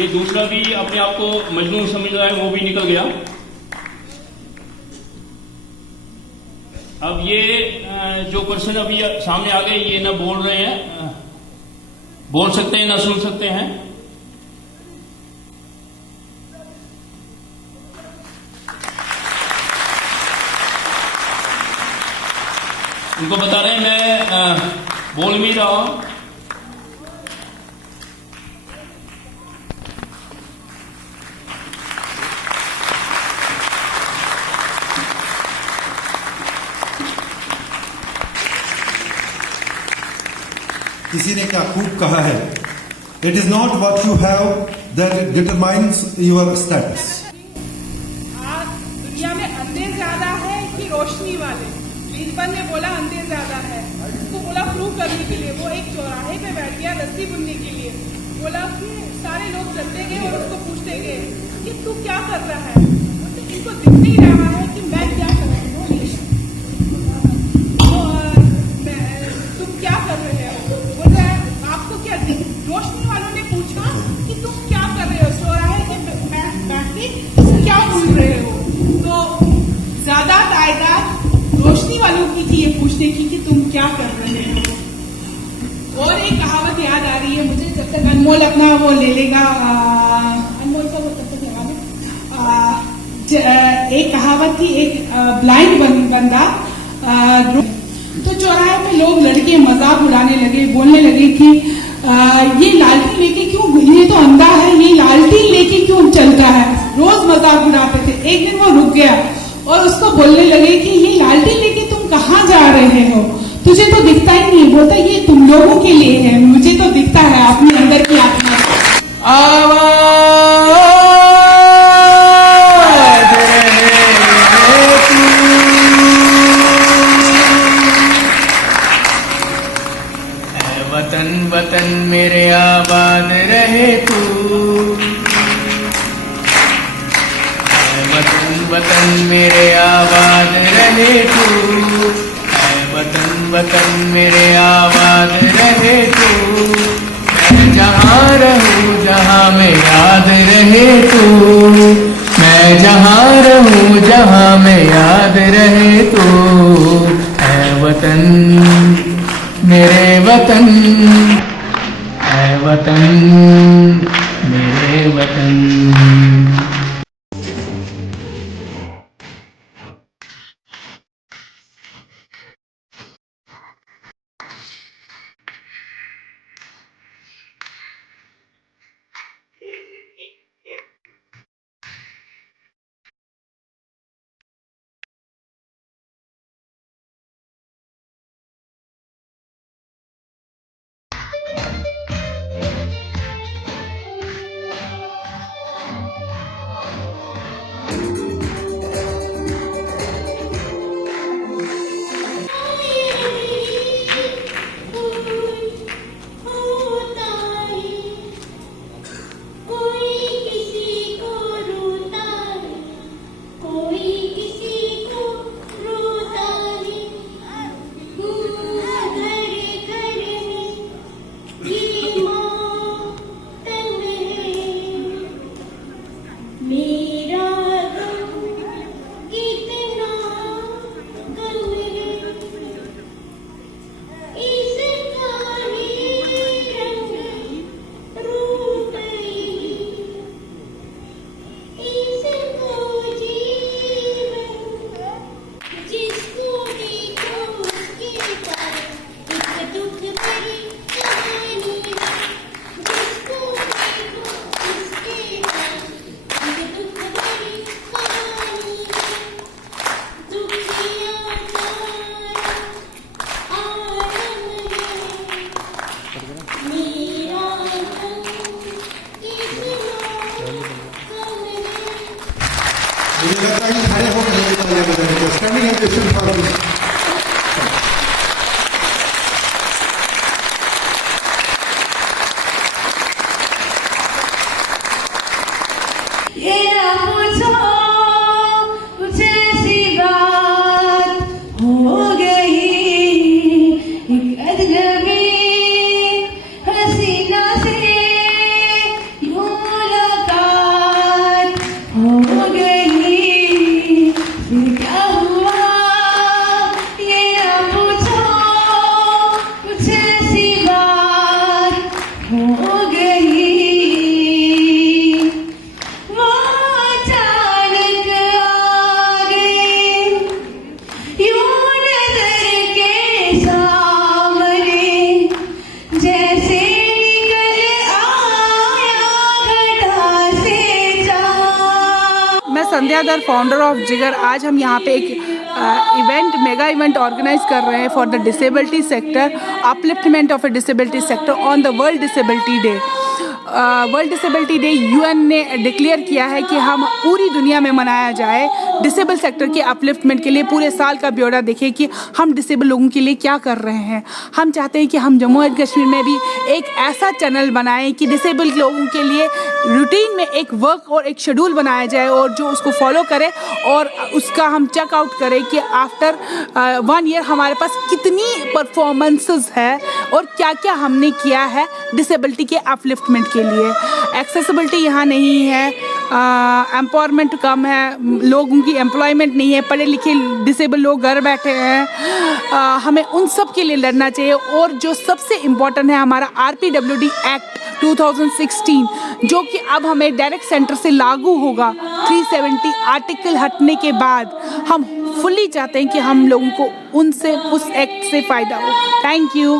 ये दूसरा भी अपने आप को मजनून समझ रहा है, वो भी निकल गया। अब ये जो पर्सन अभी सामने आ गए, ये ना बोल रहे हैं, बोल सकते हैं ना सुन सकते हैं। उनको बता रहे हैं मैं बोल भी रहा हूं। किसी ने क्या खूब कहा है, it is not what you have that determines your status. आज दुनिया में अंधे ज्यादा है कि रोशनी वाले? लिस्बन ने बोला अंधे ज्यादा है, उसको बोला प्रूव करने के लिए। वो एक चौराहे पे बैठ गया रस्सी बुनने के लिए, बोला कि सारे लोग चलते गए और उसको पूछते गए कि तू क्या कर रहा है। तो इनको दिख नहीं रहा है कि मैं क्या कर रहा हूँ, तुम क्या कर रहे हो। बोल रहा है आपको क्या रोशनी वालों ने पूछा कि तुम क्या कर रहे हो, चौराहे के बैठ के क्या बोल रहे हो। तो ज्यादा तादाद रोशनी वालों की थी ये पूछने की कि तुम क्या कर रहे हो। और एक कहावत याद आ रही है मुझे, जब तक अनमोल अपना वो ले लेगा, अनमोल का वो तब तक लगा दे। एक कहावत थी, एक ब्लाइंड बंदा तो चौराहे पे लोग लड़के मजाक उड़ाने लगे, बोलने लगे कि ये लालटेन लेके क्यों, ये तो अंधा है, ये लालटेन लेके क्यों चलता है। रोज मजाक उड़ाते थे। एक दिन वो रुक गया और उसको बोलने लगे कि ये लालटेन लेके तुम कहाँ जा रहे हो, तुझे तो दिखता ही नहीं। बोलता ये तुम लोगों के लिए है, मुझे तो दिखता है अपने अंदर की आत्मा। वतन वतन मेरे आबाद रहे तू, वतन वतन मेरे आबाद रहे तू, वतन वतन मेरे आबाद रहे तू। मैं जहाँ रहूँ जहाँ में याद रहे तू, मैं जहाँ रहूँ जहाँ में याद रहे तू। ऐ वतन मेरे वतन, ऐ वतन मेरे वतन। मुझे लगता है कि खड़े होकर स्टैंडिंग एजुकेशन फॉर हसीना से यूं दर फाउंडर ऑफ जिगर। आज हम यहाँ पे एक मेगा इवेंट ऑर्गेनाइज कर रहे हैं for the disability sector, upliftment of A disability sector on the world disability day. World disability day UN ने डिक्लेयर किया है कि हम पूरी दुनिया में मनाया जाए डिसेबल सेक्टर के अपलिफ्टमेंट के लिए। पूरे साल का ब्यौरा देखें कि हम डिसेबल लोगों के लिए क्या कर रहे हैं। हम चाहते हैं कि हम जम्मू एंड कश्मीर में भी एक ऐसा चैनल बनाएं कि डिसेबल लोगों के लिए रूटीन में एक वर्क और एक शेड्यूल बनाया जाए और जो उसको फॉलो करे और उसका हम चेकआउट करें कि आफ्टर 1 ईयर हमारे पास कितनी परफॉर्मेंसेस है और क्या क्या हमने किया है डिसेबिलिटी के अपलिफ्टमेंट के लिए। एक्सेसिबिलिटी यहाँ नहीं है, एम्पावरमेंट कम है, लोगों की एम्प्लॉयमेंट नहीं है, पढ़े लिखे डिसेबल लोग घर बैठे हैं। हमें उन सब के लिए लड़ना चाहिए। और जो सबसे इम्पोर्टेंट है हमारा RPWD एक्ट 2016 जो कि अब हमें डायरेक्ट सेंटर से लागू होगा 370 आर्टिकल हटने के बाद। हम फुल्ली चाहते हैं कि हम लोगों को उनसे उस एक्ट से फ़ायदा हो। Thank you.